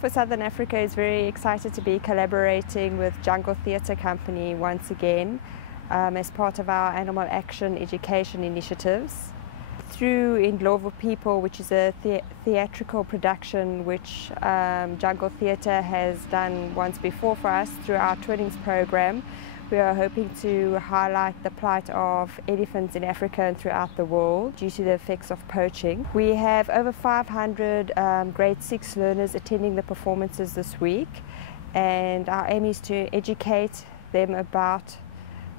for Southern Africa is very excited to be collaborating with Jungle Theatre Company once again as part of our animal action education initiatives. Through IFAW People, which is a theatrical production which Jungle Theatre has done once before for us through our Twinnings program, we are hoping to highlight the plight of elephants in Africa and throughout the world due to the effects of poaching. We have over 500 grade 6 learners attending the performances this week, and our aim is to educate them about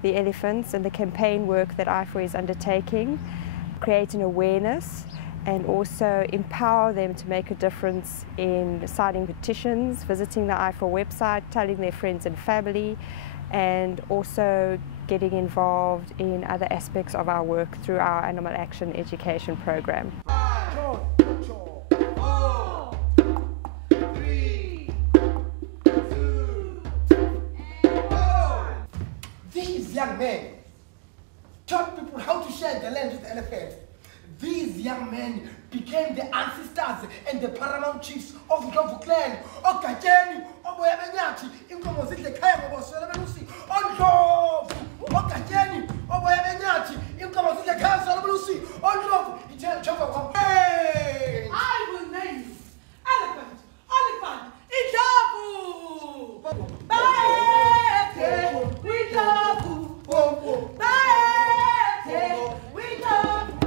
the elephants and the campaign work that IFAW is undertaking, create an awareness and also empower them to make a difference in signing petitions, visiting the IFAW website, telling their friends and family, and also getting involved in other aspects of our work through our animal action education program. 5, 4, 3, 2, 1. These young men taught people how to share the land with the elephants. These young men became the ancestors and the paramount chiefs of the Ndlovu clan. Ogatsheni, oboya benyathi, inkomo zidle ekhaya ngoba swele belusi. Ondlovu, ogatsheni, oboya benyathi, inkomo zidle ekhaya swele belusi. Ondlovu, ithela Jehova kwam. Hey! I will name you Elephant, Oliphant, Ndlovu. Baethe, we love you. Baethe, we love you.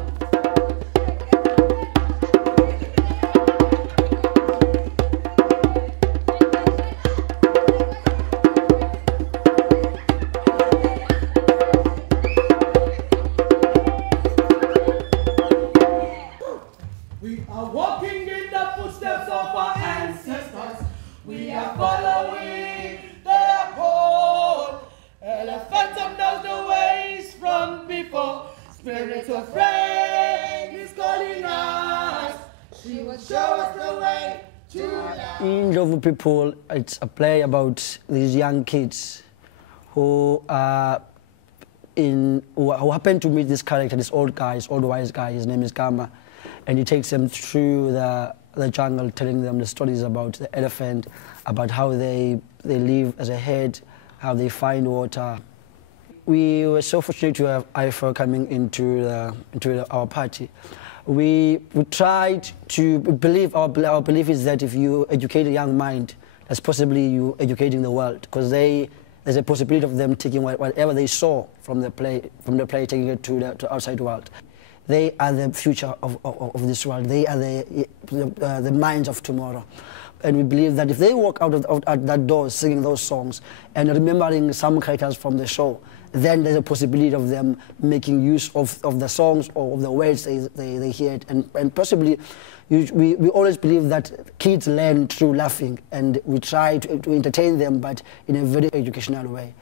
We are walking in the footsteps of our ancestors. We are following their code. Elephant knows the ways from before. Spirit of rain is calling us. She will show us the way to life. IFAW People, it's a play about these young kids who are who happen to meet this character, this old wise guy. His name is Gama. And he takes them through the jungle, telling them the stories about the elephant, about how they live as a herd, how they find water. We were so fortunate to have IFAW coming into our party. We tried to believe, our belief is that if you educate a young mind, that's possibly you educating the world, because there's a possibility of them taking whatever they saw from the play, taking it to the outside world. They are the future of this world. They are the minds of tomorrow. And we believe that if they walk out that door singing those songs and remembering some characters from the show, then there's a possibility of them making use of the songs or of the words they heard. And possibly, we always believe that kids learn through laughing, and we try to entertain them, but in a very educational way.